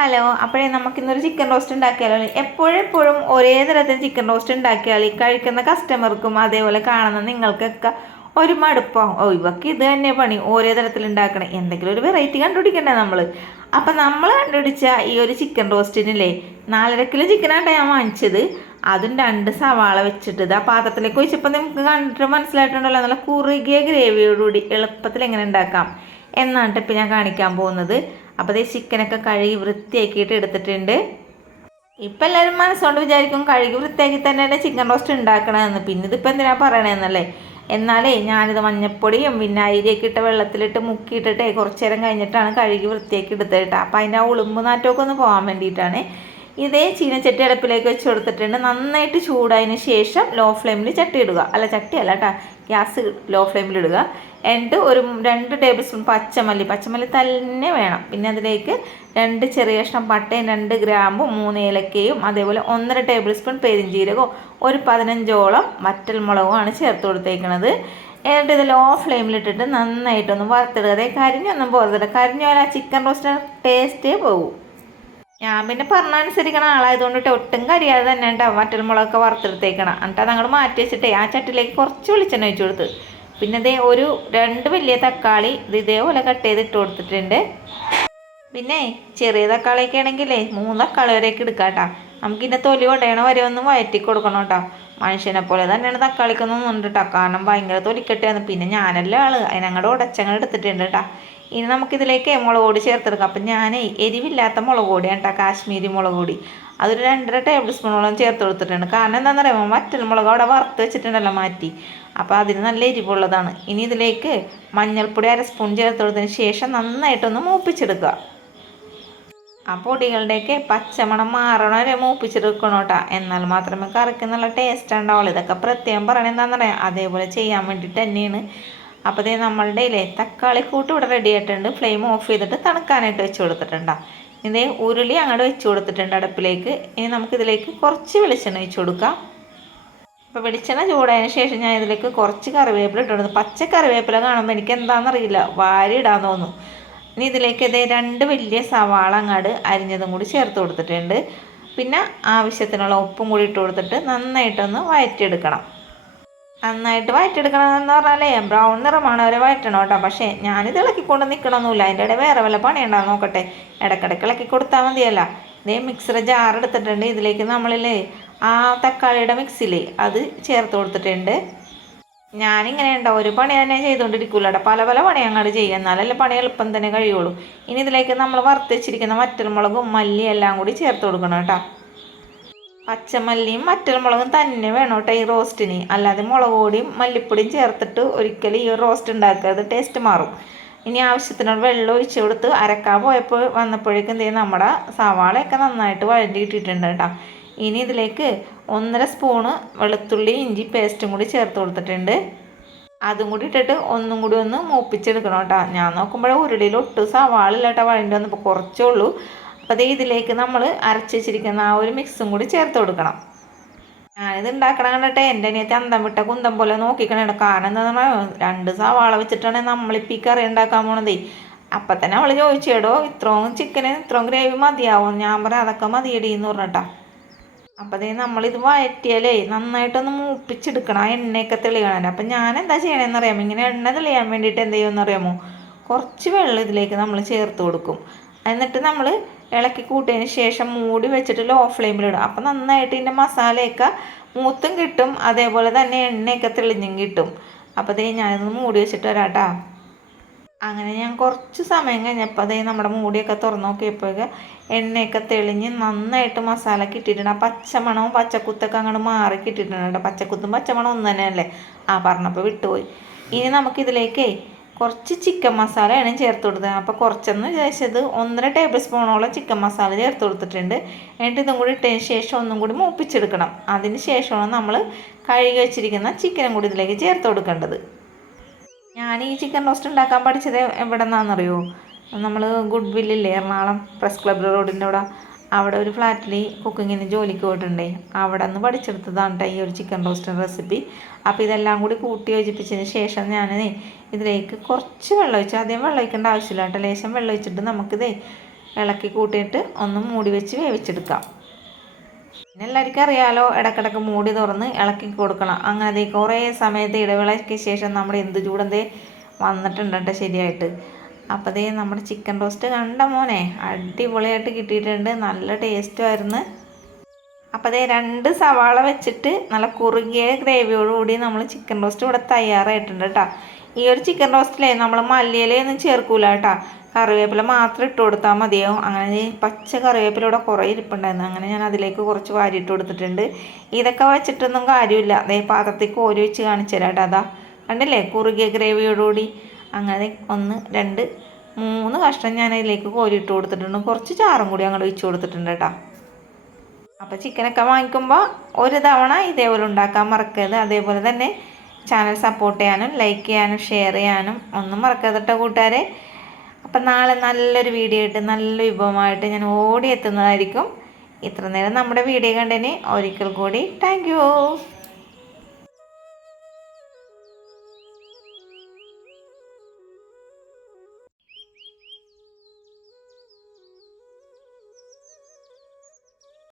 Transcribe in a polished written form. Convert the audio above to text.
Hello, അപ്പോഴേ നമുക്കിന്നൊരു chicken roast ഉണ്ടാക്കിയാലോ? എപ്പോഴെപ്പോഴും ഒരേ തരത്തിൽ ചിക്കൻ റോസ്റ്റ് ഉണ്ടാക്കിയാൽ കഴിക്കുന്ന കസ്റ്റമർക്കും അതേപോലെ കാണുന്ന നിങ്ങൾക്കൊക്കെ ഒരു മടുപ്പാവും. ഇവക്ക് ഇത് തന്നെ പണി, ഒരേ തരത്തിൽ ഉണ്ടാക്കണം, എന്തെങ്കിലും ഒരു വെറൈറ്റി കണ്ടുപിടിക്കണ്ടേ നമ്മൾ. അപ്പം നമ്മൾ കണ്ടുപിടിച്ച ഈ ഒരു ചിക്കൻ റോസ്റ്റിനില്ലേ, 4.5 കിലോ ചിക്കനാണ് ഞാൻ വാങ്ങിച്ചത്. അതും 2 സവാള വെച്ചിട്ട് ആ പാത്രത്തിലേക്ക് ഒഴിച്ചപ്പോൾ നമുക്ക് കണ്ടിട്ട് മനസ്സിലായിട്ടുണ്ടല്ലോ, നല്ല കുറുകിയ ഗ്രേവിയോടുകൂടി എളുപ്പത്തിൽ എങ്ങനെ ഉണ്ടാക്കാം എന്നാണ് ഇപ്പം ഞാൻ കാണിക്കാൻ പോകുന്നത്. അപ്പോൾ അതേ ചിക്കനൊക്കെ കഴുകി വൃത്തിയാക്കിയിട്ട് എടുത്തിട്ടുണ്ട്. ഇപ്പം എല്ലാവരും മനസ്സുകൊണ്ട് വിചാരിക്കും കഴുകി വൃത്തിയാക്കി തന്നെയാണ് ചിക്കൻ റോസ്റ്റ് ഉണ്ടാക്കണമെന്ന്. പിന്നെ ഇതിപ്പോൾ എന്തിനാ പറയണമെന്നല്ലേ. എന്നാലേ ഞാനിത് മഞ്ഞപ്പൊടിയും പിന്നെ അരിയൊക്കെ ഇട്ട വെള്ളത്തിലിട്ട് മുക്കിയിട്ടിട്ടേ കുറച്ച് നേരം കഴിഞ്ഞിട്ടാണ് കഴുകി വൃത്തിയാക്കി എടുത്തിട്ട്. അപ്പോൾ അതിൻ്റെ ആ ഉളുമ്പ് നാറ്റമൊക്കെ ഒന്ന് പോകാൻ വേണ്ടിയിട്ടാണ്. ഇതേ ചീനച്ചട്ടി അടുപ്പിലേക്ക് വെച്ച് കൊടുത്തിട്ടുണ്ട്. നന്നായിട്ട് ചൂടായതിന് ശേഷം ലോ ഫ്ലെയിമിൽ ചട്ടി ഇടുക. അല്ല, ചട്ടിയല്ല കേട്ടോ, ഗ്യാസ് ലോ ഫ്ലെയിമിൽ ഇടുക. എന്നിട്ട് ഒരു 2 ടേബിൾ സ്പൂൺ പച്ചമല്ലി തന്നെ വേണം. പിന്നെ അതിലേക്ക് 2 ചെറിയ കഷ്ണം പട്ടയും 2 ഗ്രാമ്പും 3 ഏലക്കയും അതേപോലെ 1.5 ടേബിൾ സ്പൂൺ പെരിഞ്ജീരകവും ഒരു 15ഓളം വറ്റൽമുളകുമാണ് ചേർത്ത് കൊടുത്തേക്കുന്നത്. എന്നിട്ട് ഇത് ലോ ഫ്ലെയിമിലിട്ടിട്ട് നന്നായിട്ടൊന്ന് വറുത്തിടുക. അതേ കരിഞ്ഞൊന്നും പോകരുത്. കരിഞ്ഞ പോലെ ആ ചിക്കൻ റോസ്റ്റ് ടേസ്റ്റേ പോകും. ഞാൻ പിന്നെ പറഞ്ഞനുസരിക്കണ ആളായതുകൊണ്ടിട്ട് ഒട്ടും കരിയാതെ തന്നെ ഉണ്ടാവും വറ്റൽമുളകൊക്കെ വറുത്തെടുത്തേക്കണം. എന്നിട്ട് അതങ്ങോട്ട് മാറ്റി വെച്ചിട്ടേ ആ ചട്ടിലേക്ക് കുറച്ച് വെളിച്ചെണ്ണ ഒഴിച്ചു കൊടുത്ത്. പിന്നെ ഇതേ ഒരു 2 വലിയ തക്കാളി ഇത് ഇതേപോലെ കട്ട് ചെയ്ത് ഇട്ട് കൊടുത്തിട്ടുണ്ട്. പിന്നെ ചെറിയ തക്കാളിയൊക്കെ ആണെങ്കിലേ 3 തക്കാളി വരെയൊക്കെ എടുക്കാം കേട്ടോ. നമുക്കിതിൻ്റെ തൊലി ഉടയണ വരെ ഒന്ന് വയറ്റി കൊടുക്കണം കേട്ടോ. മനുഷ്യനെ പോലെ തന്നെയാണ് തക്കാളിക്കൊന്നും ഉണ്ട് കേട്ടോ, കാരണം ഭയങ്കര തൊലിക്കട്ടിയാണ്. പിന്നെ ഞാനല്ല ആള് അതിനങ്ങോട്ട് ഉടച്ചങ്ങോട്ട് എടുത്തിട്ടുണ്ട് കേട്ടോ. ഇനി നമുക്കിതിലേക്ക് മുളക് പൊടി ചേർത്തെടുക്കാം. അപ്പം ഞാൻ എരിവില്ലാത്ത മുളക് പൊടിയാണ് കേട്ടോ, കാശ്മീരി മുളക് പൊടി. അതൊരു 2.5 ടേബിൾ സ്പൂണോളം ചേർത്ത് കൊടുത്തിട്ടുണ്ട്. കാരണം എന്താണെന്ന് അറിയാമോ, മറ്റൊരു മുളക് അവിടെ വറുത്ത് വെച്ചിട്ടുണ്ടല്ലോ മാറ്റി, അപ്പോൾ അതിന് നല്ല എരിവുള്ളതാണ്. ഇനി ഇതിലേക്ക് മഞ്ഞൾപ്പൊടി 1/2 സ്പൂൺ ചേർത്ത് കൊടുത്തതിന് ശേഷം നന്നായിട്ടൊന്ന് മൂപ്പിച്ചെടുക്കുക. ആ പൊടികളുടെയൊക്കെ പച്ചമണം മാറണ വരെ മൂപ്പിച്ചെടുക്കണം കേട്ടോ, എന്നാൽ മാത്രമേ കറിക്ക് നല്ല ടേസ്റ്റ് ഉണ്ടാവുള്ളൂ. ഇതൊക്കെ പ്രത്യേകം പറയണത് എന്താണെന്നറിയാം, അതേപോലെ ചെയ്യാൻ വേണ്ടിയിട്ട് തന്നെയാണ്. അപ്പോൾ ഇതേ നമ്മളുടെ തക്കാളി കൂട്ട് ഇവിടെ റെഡി ആയിട്ടുണ്ട്. ഫ്ലെയിം ഓഫ് ചെയ്തിട്ട് തണുക്കാനായിട്ട് വെച്ച് കൊടുത്തിട്ടുണ്ടോ. ഇതേ ഉരുളി അങ്ങോട്ട് വെച്ച് കൊടുത്തിട്ടുണ്ട് അടുപ്പിലേക്ക്. ഇനി നമുക്കിതിലേക്ക് കുറച്ച് വെളിച്ചെണ്ണ ഒഴിച്ച് കൊടുക്കാം. അപ്പോൾ വെളിച്ചെണ്ണ ചൂടായതിന് ശേഷം ഞാൻ ഇതിലേക്ക് കുറച്ച് കറിവേപ്പില ഇട്ട് കൊടുത്തു. പച്ച കറിവേപ്പില കാണുമ്പോൾ എനിക്ക് എന്താണെന്നറിയില്ല, വാരി ഇടാൻ തോന്നും. ഇനി ഇതിലേക്ക് ഇതേ 2 വലിയ സവാള അങ്ങോട്ട് അരിഞ്ഞതും കൂടി ചേർത്ത് കൊടുത്തിട്ടുണ്ട്. പിന്നെ ആവശ്യത്തിനുള്ള ഉപ്പും കൂടി ഇട്ട് കൊടുത്തിട്ട് നന്നായിട്ടൊന്ന് വഴറ്റിയെടുക്കണം. നന്നായിട്ട് വഴറ്റിയെടുക്കണമെന്ന് പറഞ്ഞാലേ ബ്രൗൺ നിറമാണ് അവരെ വഴറ്റണം കേട്ടോ. പക്ഷേ ഞാനിത് ഇളക്കിക്കൊണ്ട് നിൽക്കണമൊന്നുമില്ല, അതിൻ്റെ ഇടയിൽ വേറെ വല്ല പണിയുണ്ടാകും നോക്കട്ടെ. ഇടയ്ക്കിടയ്ക്ക് ഇളക്കി കൊടുത്താൽ മതിയല്ല. ഇതേ മിക്സർ ജാർ എടുത്തിട്ടുണ്ട്. ഇതിലേക്ക് നമ്മളില്ലേ ആ തക്കാളിയുടെ മിക്സിയില്ലേ അത് ചേർത്ത് കൊടുത്തിട്ടുണ്ട്. ഞാനിങ്ങനെ ഉണ്ടാവും, ഒരു പണി തന്നെ ചെയ്തുകൊണ്ടിരിക്കില്ല കേട്ടോ, പല പല പണി അങ്ങോട്ട് ചെയ്യുക, എന്നാലല്ലേ പണി എളുപ്പം തന്നെ കഴിയുള്ളൂ. ഇനി ഇതിലേക്ക് നമ്മൾ വറുത്ത് വെച്ചിരിക്കുന്ന വറ്റൽമുളകും മല്ലിയും എല്ലാം കൂടി ചേർത്ത് കൊടുക്കണം കേട്ടോ. പച്ചമല്ലിയും വറ്റൽമുളകും തന്നെ വേണം കേട്ടോ ഈ റോസ്റ്റിന്, അല്ലാതെ മുളക് പൊടിയും മല്ലിപ്പൊടിയും ചേർത്തിട്ട് ഒരിക്കലും ഈ റോസ്റ്റ് ഉണ്ടാക്കുക, അത് ടേസ്റ്റ് മാറും. ഇനി ആവശ്യത്തിനുള്ള വെള്ളം ഒഴിച്ച് കൊടുത്ത് അരക്കാൻ പോയപ്പോൾ വന്നപ്പോഴേക്കും എന്ത് ചെയ്യും, നമ്മുടെ സവാളയൊക്കെ നന്നായിട്ട് വഴണ്ടിയിട്ടിട്ടുണ്ട് കേട്ടോ. ഇനി ഇതിലേക്ക് 1.5 സ്പൂണ് വെളുത്തുള്ളി ഇഞ്ചി പേസ്റ്റും കൂടി ചേർത്ത് കൊടുത്തിട്ടുണ്ട്. അതും കൂടി ഇട്ടിട്ട് ഒന്നും കൂടി ഒന്ന് മൂപ്പിച്ചെടുക്കണം കേട്ടോ. ഞാൻ നോക്കുമ്പോഴേ ഉരുളിയിൽ ഒട്ടും സവാള ഇല്ല കേട്ടോ, വഴണ്ടി വന്നപ്പോൾ കുറച്ചേ ഉള്ളൂ. അപ്പോൾ അതേ ഇതിലേക്ക് നമ്മൾ അരച്ച് വെച്ചിരിക്കുന്ന ആ ഒരു മിക്സും കൂടി ചേർത്ത് കൊടുക്കണം. ഞാനിത് ഉണ്ടാക്കണം കണ്ടിട്ട് എൻ്റെ അനിയത്തി അന്തം വിട്ട കുന്തം പോലെ നോക്കിക്കണേ. കാരണം എന്താണെന്ന് പറയുക, 2 സവാള വെച്ചിട്ടാണ് നമ്മളിപ്പോൾ ഈ കറി ഉണ്ടാക്കാൻ പോണതേ. അപ്പം തന്നെ അവൾ ചോദിച്ചേടോ ഇത്രയും ചിക്കന് ഇത്രയും ഗ്രേവി മതിയാവും. ഞാൻ പറയാം അതൊക്കെ മതിയടി എന്ന് പറഞ്ഞിട്ടാ. അപ്പം അതേ നമ്മളിത് വഴറ്റിയാലേ നന്നായിട്ടൊന്ന് മൂപ്പിച്ചെടുക്കണം, ആ എണ്ണയൊക്കെ തെളിയണം. അപ്പം ഞാൻ എന്താ ചെയ്യണമെന്ന് അറിയാമോ, ഇങ്ങനെ എണ്ണ തെളിയാൻ വേണ്ടിയിട്ട് എന്ത് ചെയ്യുമെന്ന് അറിയാമോ, കുറച്ച് വെള്ളം ഇതിലേക്ക് നമ്മൾ ചേർത്ത് കൊടുക്കും. എന്നിട്ട് നമ്മൾ ഇളക്കി കൂട്ടിയതിന് ശേഷം മൂടി വെച്ചിട്ട് ലോ ഫ്ലെയിമിലിടും. അപ്പം നന്നായിട്ട് ഇതിൻ്റെ മസാലയൊക്കെ മൂത്തും കിട്ടും, അതേപോലെ തന്നെ എണ്ണയൊക്കെ തെളിഞ്ഞും കിട്ടും. അപ്പോൾ അതേ ഞാനിതൊന്ന് മൂടി വെച്ചിട്ട് വരാം കേട്ടോ. അങ്ങനെ ഞാൻ കുറച്ച് സമയം കഴിഞ്ഞപ്പോൾ അതേ നമ്മുടെ മൂടിയൊക്കെ തുറന്ന് നോക്കിയപ്പോഴൊക്കെ എണ്ണയൊക്കെ തെളിഞ്ഞ് നന്നായിട്ട് മസാല കിട്ടിയിട്ടുണ്ട്. ആ പച്ചമണവും പച്ചക്കുത്തൊക്കെ അങ്ങോട്ട് മാറി കിട്ടിയിട്ടുണ്ട് കേട്ടോ. പച്ചക്കുത്തും പച്ചമണം ഒന്ന് തന്നെയല്ലേ, പറഞ്ഞപ്പോൾ വിട്ടുപോയി. ഇനി നമുക്കിതിലേക്ക് കുറച്ച് ചിക്കൻ മസാലയാണ് ചേർത്ത് കൊടുത്തത്. അപ്പോൾ കുറച്ചെന്ന് വിചാരിച്ചത് 1.5 ടേബിൾ സ്പൂണോളം ചിക്കൻ മസാല ചേർത്ത് കൊടുത്തിട്ടുണ്ട്. എന്നിട്ട് ഇതും കൂടി ഇട്ടതിന് ശേഷം ഒന്നും കൂടി മൂപ്പിച്ചെടുക്കണം. അതിന് ശേഷമാണ് നമ്മൾ കഴുകി വെച്ചിരിക്കുന്ന ചിക്കനും കൂടി ഇതിലേക്ക് ചേർത്ത് കൊടുക്കേണ്ടത്. ഞാൻ ഈ ചിക്കൻ റോസ്റ്റ് ഉണ്ടാക്കാൻ പഠിച്ചത് എവിടെ നിന്നാണെന്നറിയോ, നമ്മൾ ഗുഡ് വില്ലില്ലേ എറണാകുളം പ്രസ് ക്ലബ് റോഡിൻ്റെ അവിടെ ഒരു ഫ്ലാറ്റിൽ കുക്കിങ്ങിന് ജോലിക്ക് പോയിട്ടുണ്ടേ, അവിടെ നിന്ന് പഠിച്ചെടുത്തതാണ് കേട്ടോ ഈ ഒരു ചിക്കൻ റോസ്റ്റ് റെസിപ്പി. അപ്പോൾ ഇതെല്ലാം കൂടി കൂട്ടി യോജിപ്പിച്ചതിന് ശേഷം ഞാൻ ഇതിലേക്ക് കുറച്ച് വെള്ളം ഒഴിച്ചു. ആദ്യം വെള്ളം ഒഴിക്കേണ്ട ആവശ്യമില്ല കേട്ടോ, ലേശം വെള്ളം ഒഴിച്ചിട്ട് നമുക്കിതേ ഇളക്കി കൂട്ടിയിട്ട് ഒന്ന് മൂടി വെച്ച് വേവിച്ചെടുക്കാം. പിന്നെ എല്ലാവർക്കും അറിയാലോ, ഇടക്കിടക്ക് മൂടി തുറന്ന് ഇളക്കി കൊടുക്കണം. അങ്ങനെ കുറേ സമയത്ത് ഇടവേളയ്ക്ക് ശേഷം നമ്മുടെ എന്ത് ചൂടെന്തേ വന്നിട്ടുണ്ട് കേട്ടോ ശരിയായിട്ട്. അപ്പോൾ നമ്മുടെ ചിക്കൻ റോസ്റ്റ് കണ്ട മോനെ അടിപൊളിയായിട്ട് കിട്ടിയിട്ടുണ്ട്, നല്ല ടേസ്റ്റുമായിരുന്നു. അപ്പോൾ 2 സവാള വെച്ചിട്ട് നല്ല കുറുകിയ ഗ്രേവിയോടുകൂടി നമ്മൾ ചിക്കൻ റോസ്റ്റ് ഇവിടെ തയ്യാറായിട്ടുണ്ട് കേട്ടോ. ഈ ഒരു ചിക്കൻ റോസ്റ്റിലേ നമ്മൾ മല്ലിയിലയൊന്നും ചേർക്കൂല കേട്ടോ, കറിവേപ്പില മാത്രം ഇട്ട് കൊടുത്താൽ മതിയാവും. അങ്ങനെ പച്ച കറിവേപ്പില ഇവിടെ കുറേ ഇരിപ്പുണ്ടായിരുന്നു, അങ്ങനെ ഞാൻ അതിലേക്ക് കുറച്ച് വാരിയിട്ട് കൊടുത്തിട്ടുണ്ട്. ഇതൊക്കെ വെച്ചിട്ടൊന്നും കാര്യമില്ല, പാത്രത്തിൽ കോരി വെച്ച് കാണിച്ചു തരാം കേട്ടോ. അതാ കണ്ടില്ലേ, കുറുകിയ ഗ്രേവിയോടുകൂടി. അങ്ങനെ 1 2 3 കഷ്ണം ഞാൻ അതിലേക്ക് കോരിയിട്ട് കൊടുത്തിട്ടുണ്ട്. കുറച്ച് ചാറും കൂടി അങ്ങോട്ട് ഒഴിച്ച് കൊടുത്തിട്ടുണ്ട് കേട്ടോ. അപ്പോൾ ചിക്കനൊക്കെ വാങ്ങിക്കുമ്പോൾ ഒരു തവണ ഇതേപോലെ ഉണ്ടാക്കാൻ മറക്കരുത്. അതേപോലെ തന്നെ ചാനൽ സപ്പോർട്ട് ചെയ്യാനും ലൈക്ക് ചെയ്യാനും ഷെയർ ചെയ്യാനും ഒന്നും മറക്കരുത് കേട്ടോ കൂട്ടുകാരെ. അപ്പം നാളെ നല്ലൊരു വീഡിയോ ആയിട്ട് നല്ല വിഭവമായിട്ട് ഞാൻ ഓടി എത്തുന്നതായിരിക്കും. ഇത്ര നേരം നമ്മുടെ വീഡിയോ കണ്ടതിന് ഒരിക്കൽ കൂടി താങ്ക് യു.